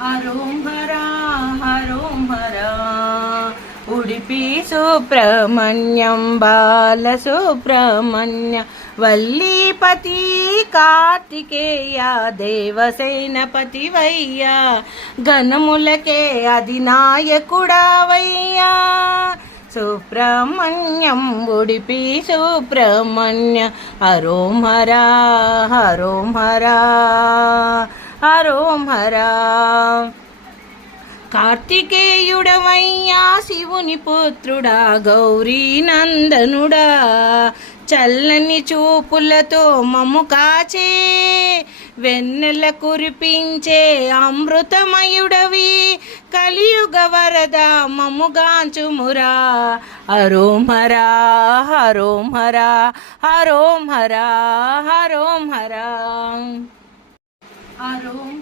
హరోం హరా ఉడిపి సుబ్రహ్మణ్యం బాల సుబ్రహ్మణ్య. వల్లీపతి కార్తికేయ దేవసేనపతి వయ్యా గణములకే అధినాయకుడావయ్యా. సుబ్రహ్మణ్యం ఉడిపి సుబ్రహ్మణ్య. హరోం హరా హరోం హరా హరోం హరా కార్తికేయుడవయ్యా శివుని పుత్రుడా గౌరీ నందనుడా చల్లని చూపులతో మముకాచే కాచే వెన్నెల కురిపించే అమృతమయుడవి కలియుగ వరద మముగాంచుమురా హరోం హరా హరోం హరా హరోం హరా హరోం హరా హరోం